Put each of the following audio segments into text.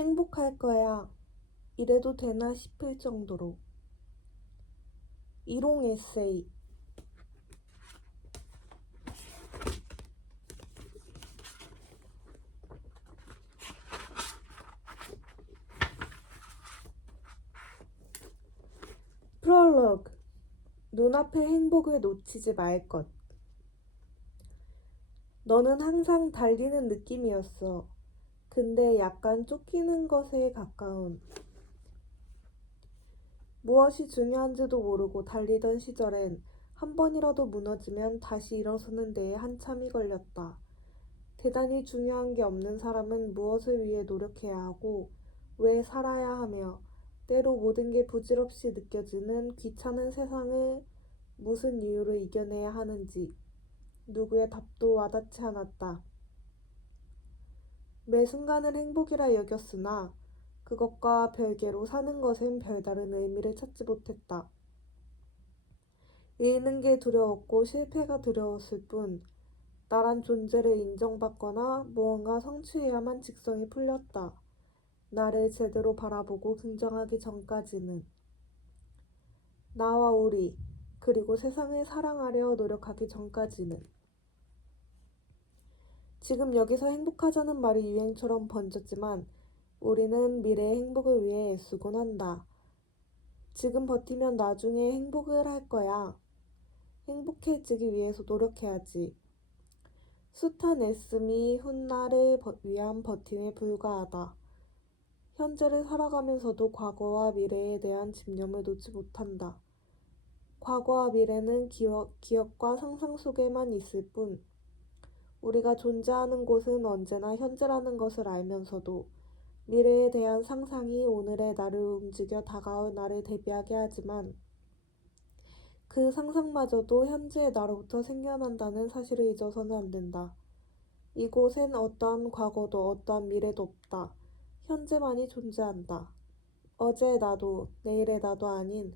행복할 거야. 이래도 되나 싶을 정도로. 일용 에세이. 프롤로그. 눈앞의 행복을 놓치지 말 것. 너는 항상 달리는 느낌이었어. 근데 약간 쫓기는 것에 가까운. 무엇이 중요한지도 모르고 달리던 시절엔 한 번이라도 무너지면 다시 일어서는 데에 한참이 걸렸다. 대단히 중요한 게 없는 사람은 무엇을 위해 노력해야 하고 왜 살아야 하며 때로 모든 게 부질없이 느껴지는 귀찮은 세상을 무슨 이유로 이겨내야 하는지 누구의 답도 와닿지 않았다. 매 순간을 행복이라 여겼으나 그것과 별개로 사는 것엔 별다른 의미를 찾지 못했다. 잃는 게 두려웠고 실패가 두려웠을 뿐 나란 존재를 인정받거나 무언가 성취해야만 직성이 풀렸다. 나를 제대로 바라보고 긍정하기 전까지는. 나와 우리, 그리고 세상을 사랑하려 노력하기 전까지는. 지금 여기서 행복하자는 말이 유행처럼 번졌지만 우리는 미래의 행복을 위해 애쓰곤 한다. 지금 버티면 나중에 행복을 할 거야. 행복해지기 위해서 노력해야지. 숱한 애씀이 훗날을 위한 버팀에 불과하다. 현재를 살아가면서도 과거와 미래에 대한 집념을 놓지 못한다. 과거와 미래는 기억과 상상 속에만 있을 뿐 우리가 존재하는 곳은 언제나 현재라는 것을 알면서도 미래에 대한 상상이 오늘의 나를 움직여 다가올 나를 대비하게 하지만 그 상상마저도 현재의 나로부터 생겨난다는 사실을 잊어서는 안 된다. 이곳엔 어떠한 과거도 어떠한 미래도 없다. 현재만이 존재한다. 어제의 나도 내일의 나도 아닌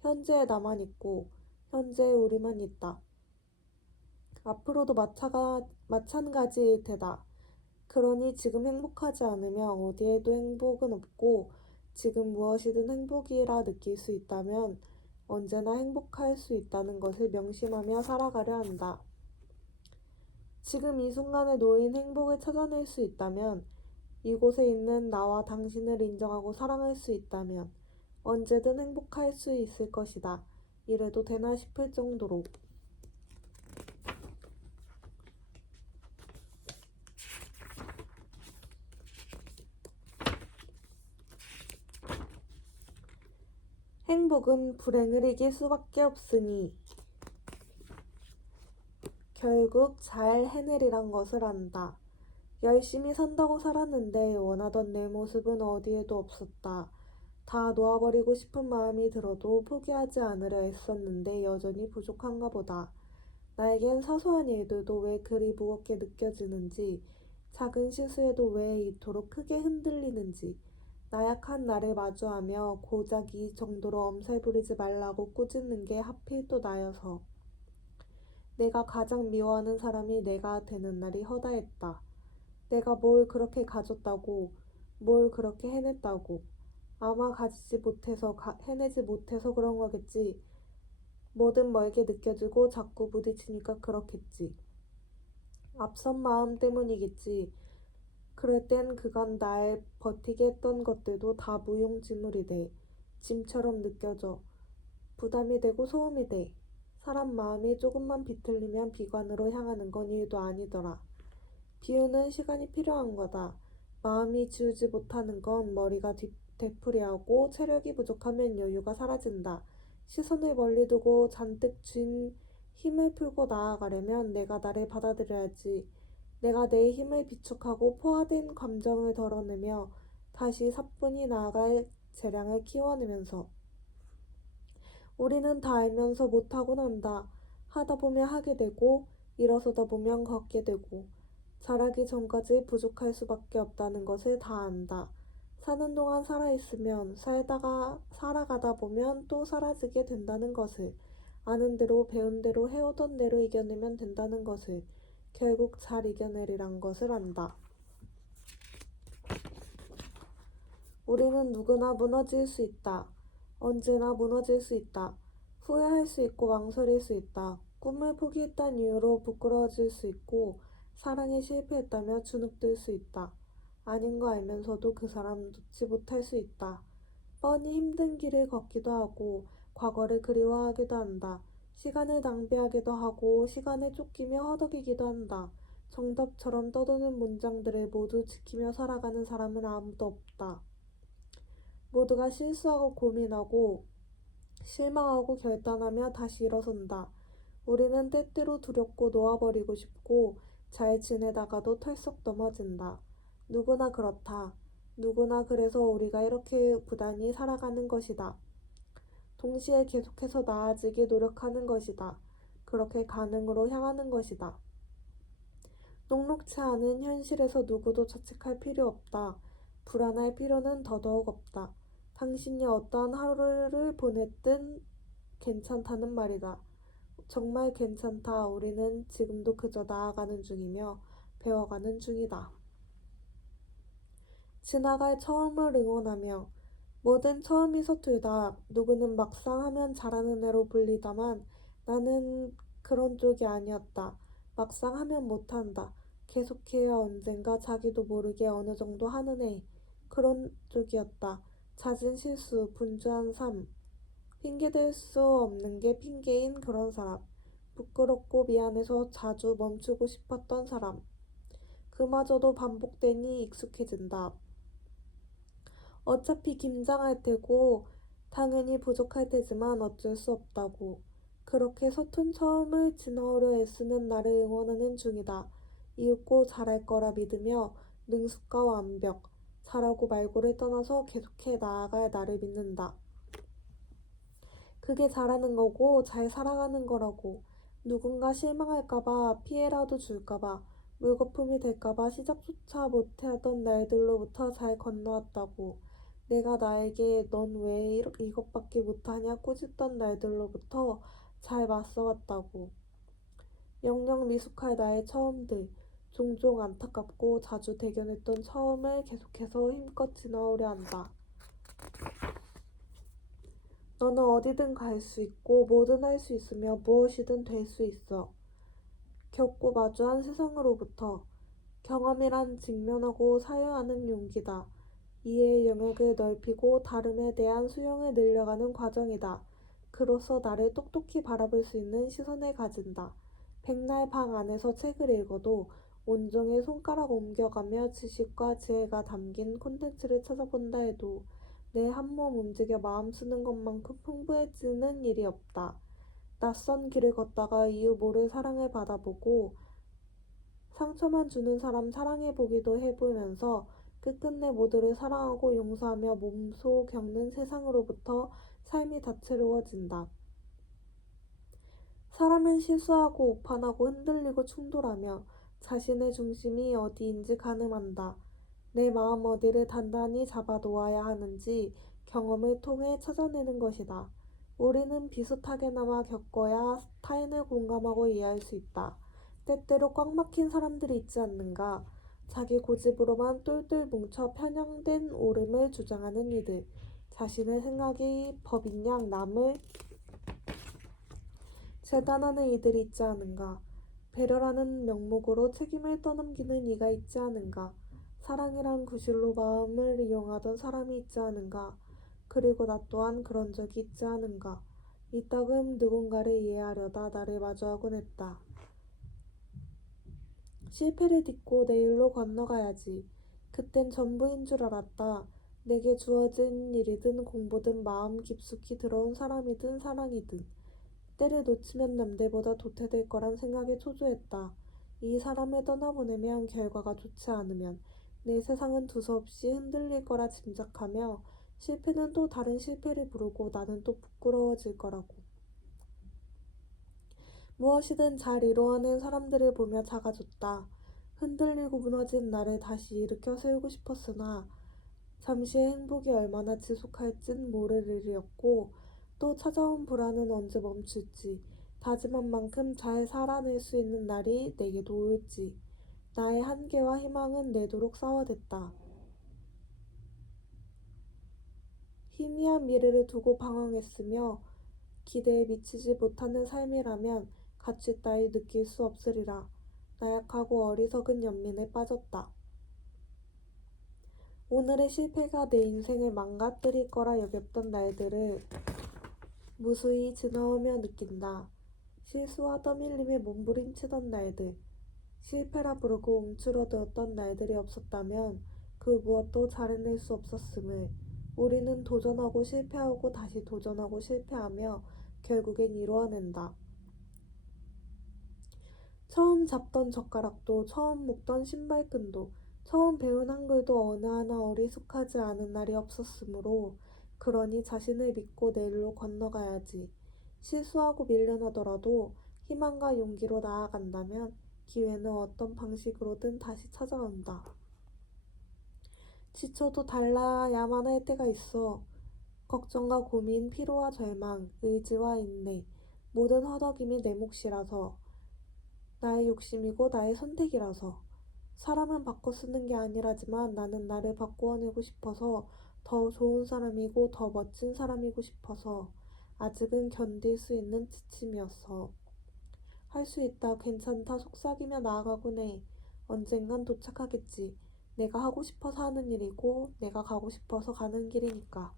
현재의 나만 있고 현재의 우리만 있다. 앞으로도 마찬가지일 테다. 그러니 지금 행복하지 않으면 어디에도 행복은 없고 지금 무엇이든 행복이라 느낄 수 있다면 언제나 행복할 수 있다는 것을 명심하며 살아가려 한다. 지금 이 순간에 놓인 행복을 찾아낼 수 있다면 이곳에 있는 나와 당신을 인정하고 사랑할 수 있다면 언제든 행복할 수 있을 것이다. 이래도 되나 싶을 정도로. 행복은 불행을 이길 수밖에 없으니 결국 잘 해내리란 것을 안다. 열심히 산다고 살았는데 원하던 내 모습은 어디에도 없었다. 다 놓아버리고 싶은 마음이 들어도 포기하지 않으려 애썼는데 여전히 부족한가 보다. 나에겐 사소한 일들도 왜 그리 무겁게 느껴지는지, 작은 실수에도 왜 이토록 크게 흔들리는지, 나약한 나를 마주하며 고작 이 정도로 엄살 부리지 말라고 꾸짖는 게 하필 또 나여서. 내가 가장 미워하는 사람이 내가 되는 날이 허다했다. 내가 뭘 그렇게 가졌다고, 뭘 그렇게 해냈다고. 아마 가지지 못해서 해내지 못해서 그런 거겠지. 뭐든 멀게 느껴지고 자꾸 부딪히니까 그렇겠지. 앞선 마음 때문이겠지. 그럴 땐 그간 날 버티게 했던 것들도 다 무용지물이 돼. 짐처럼 느껴져. 부담이 되고 소음이 돼. 사람 마음이 조금만 비틀리면 비관으로 향하는 건 일도 아니더라. 비우는 시간이 필요한 거다. 마음이 지우지 못하는 건 머리가 되풀이하고 체력이 부족하면 여유가 사라진다. 시선을 멀리 두고 잔뜩 쥔 힘을 풀고 나아가려면 내가 나를 받아들여야지. 내가 내 힘을 비축하고 포화된 감정을 덜어내며 다시 사뿐히 나아갈 재량을 키워내면서. 우리는 다 알면서 못하곤 한다. 하다 보면 하게 되고 일어서다 보면 걷게 되고 잘하기 전까지 부족할 수밖에 없다는 것을 다 안다. 사는 동안 살아있으면 살아가다 보면 또 사라지게 된다는 것을, 아는 대로 배운 대로 해오던 대로 이겨내면 된다는 것을, 결국 잘 이겨내리란 것을 안다. 우리는 누구나 무너질 수 있다. 언제나 무너질 수 있다. 후회할 수 있고 망설일 수 있다. 꿈을 포기했다는 이유로 부끄러워질 수 있고 사랑에 실패했다며 주눅들 수 있다. 아닌 거 알면서도 그 사람 놓지 못할 수 있다. 뻔히 힘든 길을 걷기도 하고 과거를 그리워하기도 한다. 시간을 낭비하기도 하고 시간에 쫓기며 허덕이기도 한다. 정답처럼 떠도는 문장들을 모두 지키며 살아가는 사람은 아무도 없다. 모두가 실수하고 고민하고 실망하고 결단하며 다시 일어선다. 우리는 때때로 두렵고 놓아버리고 싶고 잘 지내다가도 털썩 넘어진다. 누구나 그렇다. 누구나 그래서 우리가 이렇게 부단히 살아가는 것이다. 동시에 계속해서 나아지기 노력하는 것이다. 그렇게 가능으로 향하는 것이다. 녹록치 않은 현실에서 누구도 자책할 필요 없다. 불안할 필요는 더더욱 없다. 당신이 어떠한 하루를 보냈든 괜찮다는 말이다. 정말 괜찮다. 우리는 지금도 그저 나아가는 중이며 배워가는 중이다. 지나갈 처음을 응원하며 뭐든 처음이 서툴다. 누구는 막상 하면 잘하는 애로 불리다만 나는 그런 쪽이 아니었다. 막상 하면 못한다. 계속해야 언젠가 자기도 모르게 어느 정도 하는 애. 그런 쪽이었다. 잦은 실수, 분주한 삶. 핑계댈 수 없는 게 핑계인 그런 사람. 부끄럽고 미안해서 자주 멈추고 싶었던 사람. 그마저도 반복되니 익숙해진다. 어차피 김장할 테고 당연히 부족할 테지만 어쩔 수 없다고. 그렇게 서툰 처음을 지나오려 애쓰는 나를 응원하는 중이다. 이윽고 잘할 거라 믿으며 능숙과 완벽, 잘하고 말고를 떠나서 계속해 나아갈 나를 믿는다. 그게 잘하는 거고 잘 살아가는 거라고. 누군가 실망할까봐 피해라도 줄까봐 물거품이 될까봐 시작조차 못하던 날들로부터 잘 건너왔다고. 내가 나에게 넌 왜 이것밖에 못하냐 꾸짖던 날들로부터 잘 맞서갔다고. 영영 미숙할 나의 처음들. 종종 안타깝고 자주 대견했던 처음을 계속해서 힘껏 지나오려 한다. 너는 어디든 갈 수 있고 뭐든 할 수 있으며 무엇이든 될 수 있어. 겪고 마주한 세상으로부터 경험이란 직면하고 사유하는 용기다. 이해의 영역을 넓히고 다름에 대한 수용을 늘려가는 과정이다. 그로써 나를 똑똑히 바라볼 수 있는 시선을 가진다. 백날 방 안에서 책을 읽어도 온종일 손가락 옮겨가며 지식과 지혜가 담긴 콘텐츠를 찾아본다 해도 내 한 몸 움직여 마음 쓰는 것만큼 풍부해지는 일이 없다. 낯선 길을 걷다가 이유 모를 사랑을 받아보고 상처만 주는 사람 사랑해보기도 해보면서 끝끝내 모두를 사랑하고 용서하며 몸소 겪는 세상으로부터 삶이 다채로워진다. 사람은 실수하고 오판하고 흔들리고 충돌하며 자신의 중심이 어디인지 가늠한다. 내 마음 어디를 단단히 잡아 놓아야 하는지 경험을 통해 찾아내는 것이다. 우리는 비슷하게나마 겪어야 타인을 공감하고 이해할 수 있다. 때때로 꽉 막힌 사람들이 있지 않는가? 자기 고집으로만 똘똘 뭉쳐 편향된 옳음을 주장하는 이들. 자신의 생각이 법인 양 남을 재단하는 이들이 있지 않은가? 배려라는 명목으로 책임을 떠넘기는 이가 있지 않은가? 사랑이란 구실로 마음을 이용하던 사람이 있지 않은가? 그리고 나 또한 그런 적이 있지 않은가? 이따금 누군가를 이해하려다 나를 마주하곤 했다. 실패를 딛고 내일로 건너가야지. 그땐 전부인 줄 알았다. 내게 주어진 일이든 공부든 마음 깊숙이 들어온 사람이든 사랑이든 때를 놓치면 남들보다 도태될 거란 생각에 초조했다. 이 사람을 떠나보내면 결과가 좋지 않으면 내 세상은 두서없이 흔들릴 거라 짐작하며 실패는 또 다른 실패를 부르고 나는 또 부끄러워질 거라고. 무엇이든 잘 이루어낸 사람들을 보며 작아졌다. 흔들리고 무너진 나를 다시 일으켜 세우고 싶었으나 잠시의 행복이 얼마나 지속할진 모를 일이었고 또 찾아온 불안은 언제 멈출지 다짐한 만큼 잘 살아낼 수 있는 날이 내게도 올지 나의 한계와 희망은 내도록 싸워댔다. 희미한 미래를 두고 방황했으며 기대에 미치지 못하는 삶이라면 가치 따위 느낄 수 없으리라. 나약하고 어리석은 연민에 빠졌다. 오늘의 실패가 내 인생을 망가뜨릴 거라 여겼던 날들을 무수히 지나오며 느낀다. 실수와 떠밀림에 몸부림치던 날들, 실패라 부르고 움츠러들었던 날들이 없었다면 그 무엇도 잘해낼 수 없었음을 우리는 도전하고 실패하고 다시 도전하고 실패하며 결국엔 이루어낸다. 처음 잡던 젓가락도 처음 묶던 신발끈도 처음 배운 한글도 어느 하나 어리숙하지 않은 날이 없었으므로 그러니 자신을 믿고 내일로 건너가야지. 실수하고 밀려나더라도 희망과 용기로 나아간다면 기회는 어떤 방식으로든 다시 찾아온다. 지쳐도 달라야만 할 때가 있어. 걱정과 고민, 피로와 절망, 의지와 인내, 모든 허덕임이 내 몫이라서, 나의 욕심이고 나의 선택이라서. 사람은 바꿔 쓰는 게 아니라지만 나는 나를 바꾸어내고 싶어서 더 좋은 사람이고 더 멋진 사람이고 싶어서 아직은 견딜 수 있는 지침이었어. 할 수 있다, 괜찮다 속삭이며 나아가곤 해. 언젠간 도착하겠지. 내가 하고 싶어서 하는 일이고 내가 가고 싶어서 가는 길이니까.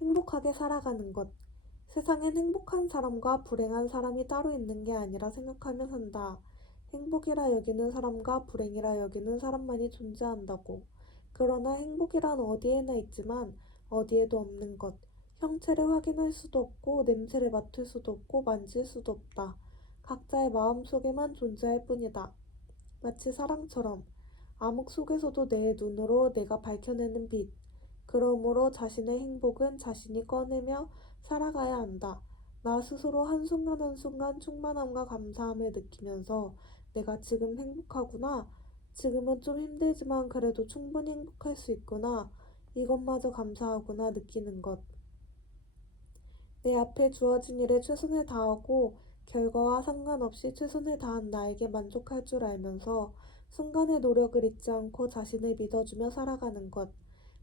행복하게 살아가는 것. 세상엔 행복한 사람과 불행한 사람이 따로 있는 게 아니라 생각하며 산다. 행복이라 여기는 사람과 불행이라 여기는 사람만이 존재한다고. 그러나 행복이란 어디에나 있지만 어디에도 없는 것. 형체를 확인할 수도 없고 냄새를 맡을 수도 없고 만질 수도 없다. 각자의 마음 속에만 존재할 뿐이다. 마치 사랑처럼 암흑 속에서도 내 눈으로 내가 밝혀내는 빛. 그러므로 자신의 행복은 자신이 꺼내며 살아가야 한다. 나 스스로 한순간 한순간 충만함과 감사함을 느끼면서 내가 지금 행복하구나. 지금은 좀 힘들지만 그래도 충분히 행복할 수 있구나. 이것마저 감사하구나 느끼는 것. 내 앞에 주어진 일에 최선을 다하고 결과와 상관없이 최선을 다한 나에게 만족할 줄 알면서 순간의 노력을 잊지 않고 자신을 믿어주며 살아가는 것.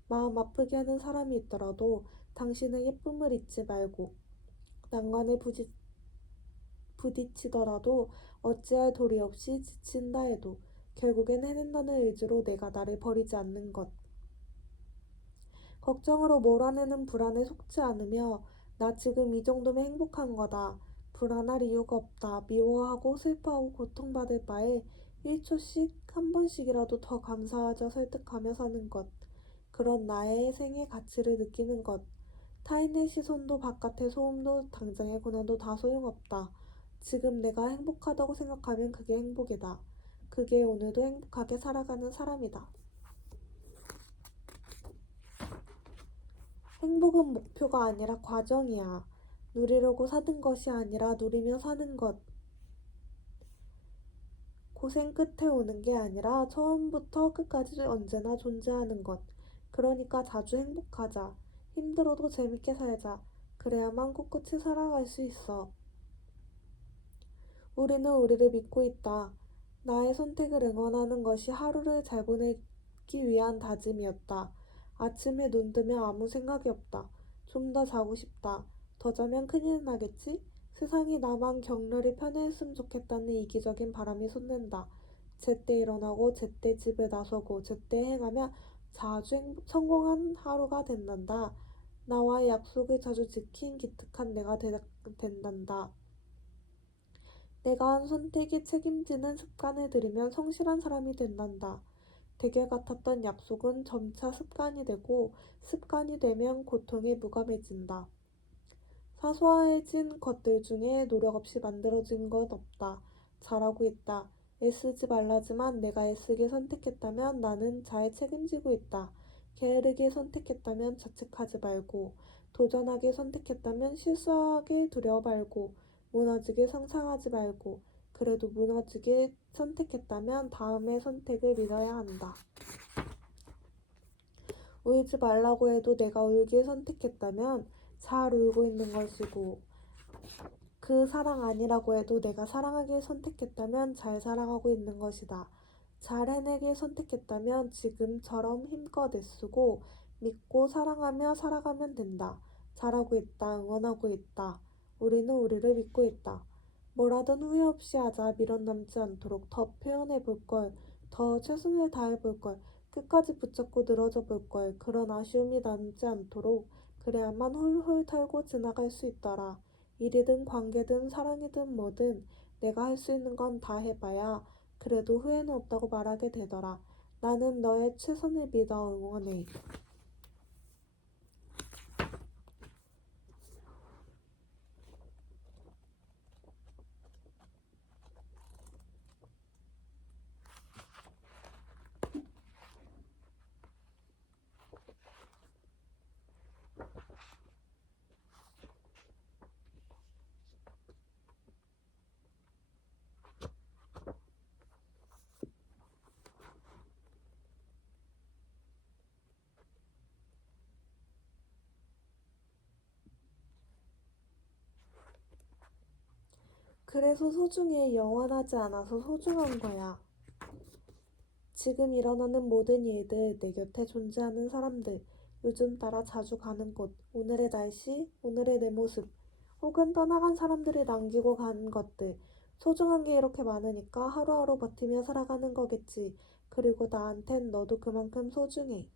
마음 아프게 하는 사람이 있더라도 당신의 예쁨을 잊지 말고 난관에 부딪히더라도 어찌할 도리 없이 지친다 해도 결국엔 해낸다는 의지로 내가 나를 버리지 않는 것. 걱정으로 몰아내는 불안에 속지 않으며 나 지금 이 정도면 행복한 거다. 불안할 이유가 없다. 미워하고 슬퍼하고 고통받을 바에 1초씩 한 번씩이라도 더 감사하자 설득하며 사는 것. 그런 나의 생의 가치를 느끼는 것. 타인의 시선도 바깥의 소음도 당장의 고난도 다 소용없다. 지금 내가 행복하다고 생각하면 그게 행복이다. 그게 오늘도 행복하게 살아가는 사람이다. 행복은 목표가 아니라 과정이야. 누리려고 사는 것이 아니라 누리며 사는 것. 고생 끝에 오는 게 아니라 처음부터 끝까지 언제나 존재하는 것. 그러니까 자주 행복하자. 힘들어도 재밌게 살자. 그래야만 꿋꿋이 살아갈 수 있어. 우리는 우리를 믿고 있다. 나의 선택을 응원하는 것이 하루를 잘 보내기 위한 다짐이었다. 아침에 눈 뜨면 아무 생각이 없다. 좀 더 자고 싶다. 더 자면 큰일 나겠지? 세상이 나만 격렬히 편해했으면 좋겠다는 이기적인 바람이 솟는다. 제때 일어나고 제때 집에 나서고 제때 행하면 자주 성공한 하루가 된단다. 나와의 약속을 자주 지킨 기특한 내가 된단다. 내가 한 선택이 책임지는 습관을 들이면 성실한 사람이 된단다. 대결 같았던 약속은 점차 습관이 되고 습관이 되면 고통이 무감해진다. 사소해진 것들 중에 노력 없이 만들어진 건 없다. 잘하고 있다. 애쓰지 말라지만 내가 애쓰길 선택했다면 나는 잘 책임지고 있다. 게으르게 선택했다면 자책하지 말고, 도전하길 선택했다면 실수하길 두려워 말고, 무너지길 상상하지 말고, 그래도 무너지길 선택했다면 다음의 선택을 믿어야 한다. 울지 말라고 해도 내가 울길 선택했다면 잘 울고 있는 것이고, 그 사랑 아니라고 해도 내가 사랑하길 선택했다면 잘 사랑하고 있는 것이다. 잘 해내길 선택했다면 지금처럼 힘껏 애쓰고 믿고 사랑하며 살아가면 된다. 잘하고 있다. 응원하고 있다. 우리는 우리를 믿고 있다. 뭐라든 후회 없이 하자. 미련 남지 않도록 더 표현해 볼 걸. 더 최선을 다해 볼 걸. 끝까지 붙잡고 늘어져 볼 걸. 그런 아쉬움이 남지 않도록 그래야만 훌훌 털고 지나갈 수 있더라. 일이든 관계든 사랑이든 뭐든 내가 할 수 있는 건 다 해봐야 그래도 후회는 없다고 말하게 되더라. 나는 너의 최선을 믿어 응원해. 그래서 소중해. 영원하지 않아서 소중한 거야. 지금 일어나는 모든 일들, 내 곁에 존재하는 사람들, 요즘 따라 자주 가는 곳, 오늘의 날씨, 오늘의 내 모습, 혹은 떠나간 사람들이 남기고 가는 것들. 소중한 게 이렇게 많으니까 하루하루 버티며 살아가는 거겠지. 그리고 나한텐 너도 그만큼 소중해.